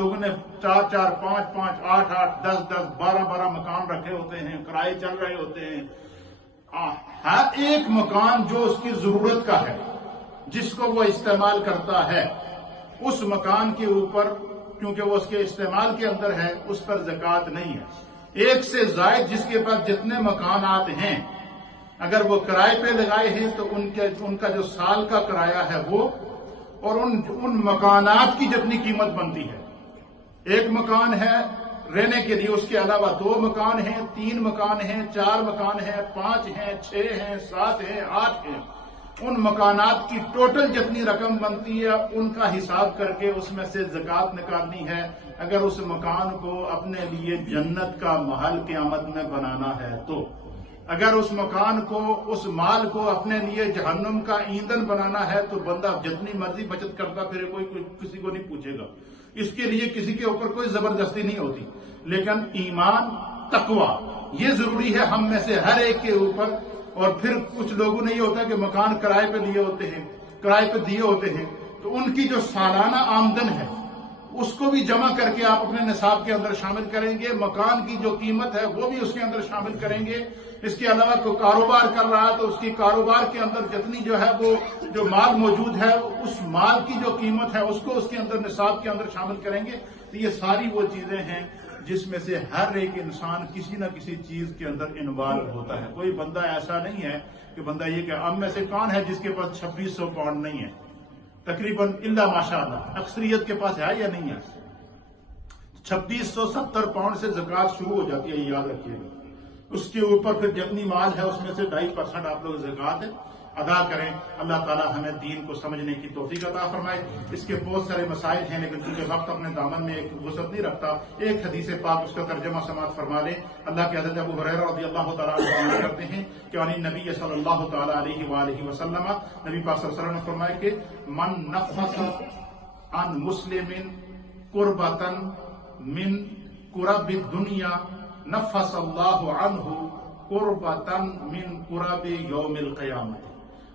لوگوں نے 4-4, 5-5, 8-8, 10-10, 12-12 مکان رکھے ہوتے ہیں، کرائے چل رہے ہوتے ہیں. ہر ایک مکان جو اس کی ضرورت کا ہے، جس کو وہ استعمال کرتا ہے، اس مکان کے اوپر کیونکہ وہ اس کے استعمال کے اندر ہے، اس پر زکوٰۃ نہیں ہے. ایک سے زائد جس کے پاس جتنے مکانات ہیں، اگر وہ کرائے پہ لگائے ہیں تو ان کا جو سال کا کرایہ ہے وہ، اور ان مکانات کی جتنی قیمت بنتی ہے. ایک مکان ہے رہنے کے لیے، اس کے علاوہ 2 مکان ہیں، 3 مکان ہیں، 4 مکان ہیں، 5 ہیں، 6 ہیں، 7 ہیں، 8 ہیں. ان مکانات کی ٹوٹل جتنی رقم بنتی ہے ان کا حساب کر کے اس میں سے زکوٰۃ نکالنی ہے. اگر اس مکان کو اپنے لیے جنت کا محل قیامت میں بنانا ہے تو، اگر اس مکان کو، اس مال کو اپنے لیے جہنم کا ایندھن بنانا ہے تو بندہ جتنی مرضی بچت کرتا پھر کوئی کسی کو نہیں پوچھے گا. اس کے لیے کسی کے اوپر کوئی زبردستی نہیں ہوتی. لیکن ایمان، تقوی یہ ضروری ہے ہم میں سے ہر ایک کے اوپر. اور پھر کچھ لوگوں نے یہ ہوتا ہے کہ مکان کرائے پہ لیے ہوتے ہیں، کرائے پہ دیے ہوتے ہیں، تو ان کی جو سالانہ آمدن ہے اس کو بھی جمع کر کے آپ اپنے نصاب کے اندر شامل کریں گے. مکان کی جو قیمت ہے وہ بھی اس کے اندر شامل کریں گے. اس کے علاوہ کوئی کاروبار کر رہا ہے تو اس کی کاروبار کے اندر جتنی جو ہے وہ جو مال موجود ہے اس مال کی جو قیمت ہے اس کو اس کے اندر نصاب کے اندر شامل کریں گے. تو یہ ساری وہ چیزیں ہیں جس میں سے ہر ایک انسان کسی نہ کسی چیز کے اندر انوالو ہوتا ہے. کوئی بندہ ایسا نہیں ہے کہ بندہ یہ کہ اب میں سے کون ہے جس کے پاس 2600 پاؤنڈ نہیں ہے؟ تقریباً الا ماشاءاللہ اکثریت کے پاس ہے یا نہیں ہے. 2670 پاؤنڈ سے زکوٰۃ شروع ہو جاتی ہے، یہ یاد رکھیے گا. اس کے اوپر پھر جتنی مال ہے اس میں سے 2.5% آپ لوگ زکوٰۃ ادا کریں. اللہ تعالیٰ ہمیں دین کو سمجھنے کی توفیق عطا فرمائے. اس کے بہت سارے مسائل ہیں لیکن چونکہ وقت اپنے دامن میں ایک وسعت نہیں رکھتا، ایک حدیث پاک اس کا ترجمہ سماعت فرما لیں. اللہ کے حضرت ابو ہریرہ رضی اللہ تعالیٰ عنہ کرتے ہیں کہ نبی صلی اللہ تعالیٰ علیہ وآلہ وسلم، نبی پاک صلی اللہ علیہ وسلم نے فرمایا کہ من نفس عن مسلم قربۃ من قرب الدنیا نفس اللہ عنہ قربۃ من قرب یوم القیامت.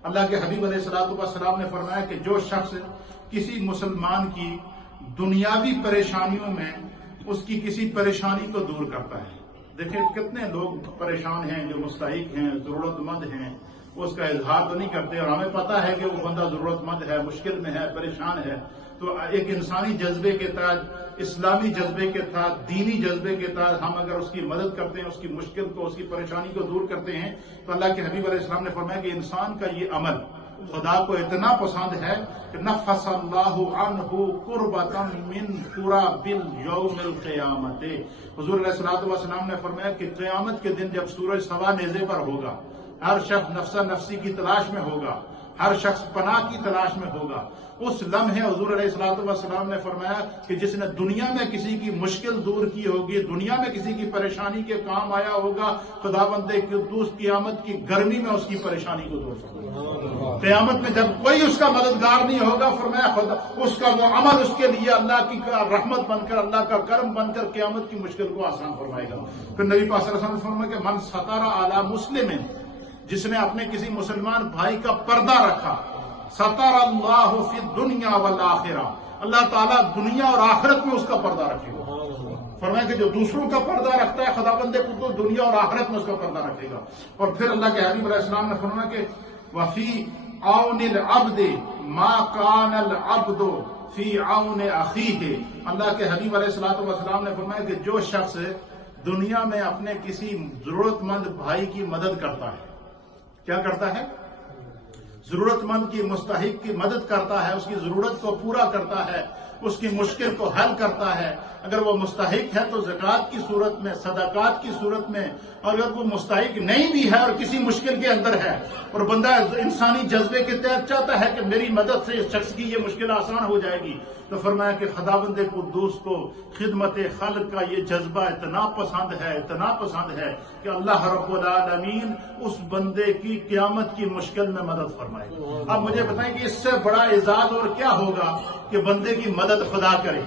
اللہ کے حبیب علیہ السلام نے فرمایا کہ جو شخص کسی مسلمان کی دنیاوی پریشانیوں میں اس کی کسی پریشانی کو دور کرتا ہے. دیکھیں کتنے لوگ پریشان ہیں جو مستحق ہیں، ضرورت مند ہیں، اس کا اظہار تو نہیں کرتے، اور ہمیں پتہ ہے کہ وہ بندہ ضرورت مند ہے، مشکل میں ہے، پریشان ہے. تو ایک انسانی جذبے کے تحت، اسلامی جذبے کے تحت، دینی جذبے کے تحت ہم اگر اس کی مدد کرتے ہیں، اس کی مشکل کو، اس کی پریشانی کو دور کرتے ہیں، تو اللہ کے حبیب علیہ السلام نے فرمایا کہ انسان کا یہ عمل خدا کو اتنا پسند ہے کہ نفس اللہ عنہ قربۃ من قرب یوم القیامت. حضور علیہ السلام نے فرمایا کہ قیامت کے دن جب سورج سوا نیزے پر ہوگا، ہر شخص نفسا نفسی کی تلاش میں ہوگا، ہر شخص پناہ کی تلاش میں ہوگا، اس لمحے حضور علیہ السلام نے فرمایا کہ جس نے دنیا میں کسی کی مشکل دور کی ہوگی، دنیا میں کسی کی پریشانی کے کام آیا ہوگا، خداوند قدوس قیامت کی گرمی میں اس کی پریشانی کو دور فرمائے. قیامت میں جب کوئی اس کا مددگار نہیں ہوگا، فرمایا خدا اس کا وہ عمل اس کے لیے اللہ کی رحمت بن کر، اللہ کا کرم بن کر قیامت کی مشکل کو آسان فرمائے گا. پھر نبی پاک صلی اللہ علیہ وسلم نے فرمایا کہ من ستر علی مسلم، جس نے اپنے کسی مسلمان بھائی کا پردہ رکھا، ستر اللہ فی الدنیا والآخرہ، اللہ تعالیٰ دنیا اور آخرت میں اس کا پردہ رکھے گا. فرمایا کہ جو دوسروں کا پردہ رکھتا ہے خداوند قدوس دنیا اور آخرت میں اس کا پردہ رکھے گا. اور پھر اللہ کے حبیب علیہ السلام نے فرمایا کہ وفی عون العبد ما کان العبد فی عون اخیہ. اللہ کے حبیب علیہ السلام نے فرمایا کہ جو شخص دنیا میں اپنے کسی ضرورت مند بھائی کی مدد کرتا ہے، کیا کرتا ہے؟ ضرورت مند کی، مستحق کی مدد کرتا ہے، اس کی ضرورت کو پورا کرتا ہے، اس کی مشکل کو حل کرتا ہے. اگر وہ مستحق ہے تو زکوٰۃ کی صورت میں، صدقات کی صورت میں، اور اگر وہ مستحق نہیں بھی ہے اور کسی مشکل کے اندر ہے اور بندہ انسانی جذبے کے تحت چاہتا ہے کہ میری مدد سے اس شخص کی یہ مشکل آسان ہو جائے گی، تو فرمایا کہ خداوند قدوس کو خدمت خلق کا یہ جذبہ اتنا پسند ہے، اتنا پسند ہے کہ اللہ رب العالمین اس بندے کی قیامت کی مشکل میں مدد فرمائے. اب مجھے بتائیں کہ اس سے بڑا اعزاز اور کیا ہوگا کہ بندے کی مدد خدا کرے؟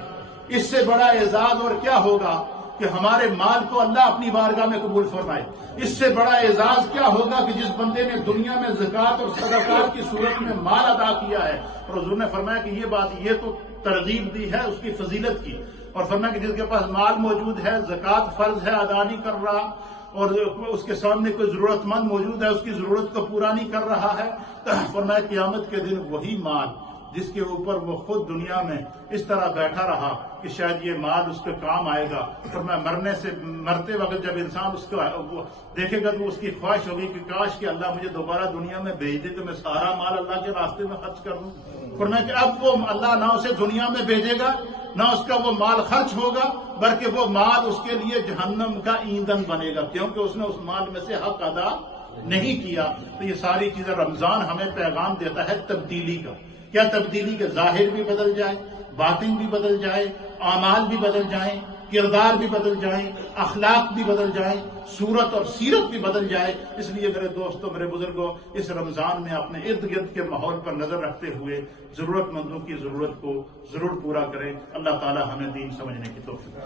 اس سے بڑا اعزاز اور کیا ہوگا کہ ہمارے مال کو اللہ اپنی بارگاہ میں قبول فرمائے؟ اس سے بڑا اعزاز کیا ہوگا کہ جس بندے نے دنیا میں زکوٰۃ اور صدقات کی صورت میں مال ادا کیا ہے. اور حضور نے فرمایا کہ یہ بات یہ تو ترغیب دی ہے اس کی فضیلت کی، اور فرمایا کہ جس کے پاس مال موجود ہے، زکوٰۃ فرض ہے ادا نہیں کر رہا، اور اس کے سامنے کوئی ضرورت مند موجود ہے اس کی ضرورت کو پورا نہیں کر رہا ہے، فرمایا قیامت کے دن وہی مال جس کے اوپر وہ خود دنیا میں اس طرح بیٹھا رہا کہ شاید یہ مال اس کے کام آئے گا، فرمایا مرتے وقت جب انسان اس کو دیکھے گا تو اس کی خواہش ہوگی کہ کاش کہ اللہ مجھے دوبارہ دنیا میں بھیج دے تو میں سارا مال اللہ کے راستے میں خرچ کر دوں۔ فرمایا کہ اب وہ اللہ نہ اسے دنیا میں بھیجے گا، نہ اس کا وہ مال خرچ ہوگا، بلکہ وہ مال اس کے لیے جہنم کا ایندھن بنے گا، کیونکہ اس نے اس مال میں سے حق ادا نہیں کیا۔ تو یہ ساری چیزیں رمضان ہمیں پیغام دیتا ہے تبدیلی کا۔ کیا تبدیلی کے ظاہر بھی بدل جائے، باطن بھی بدل جائے، اعمال بھی بدل جائیں، کردار بھی بدل جائیں، اخلاق بھی بدل جائیں، صورت اور سیرت بھی بدل جائے۔ اس لیے میرے دوستوں، میرے بزرگوں، اس رمضان میں اپنے ارد گرد کے ماحول پر نظر رکھتے ہوئے ضرورت مندوں کی ضرورت کو ضرور پورا کریں۔ اللہ تعالی ہمیں دین سمجھنے کی توفیق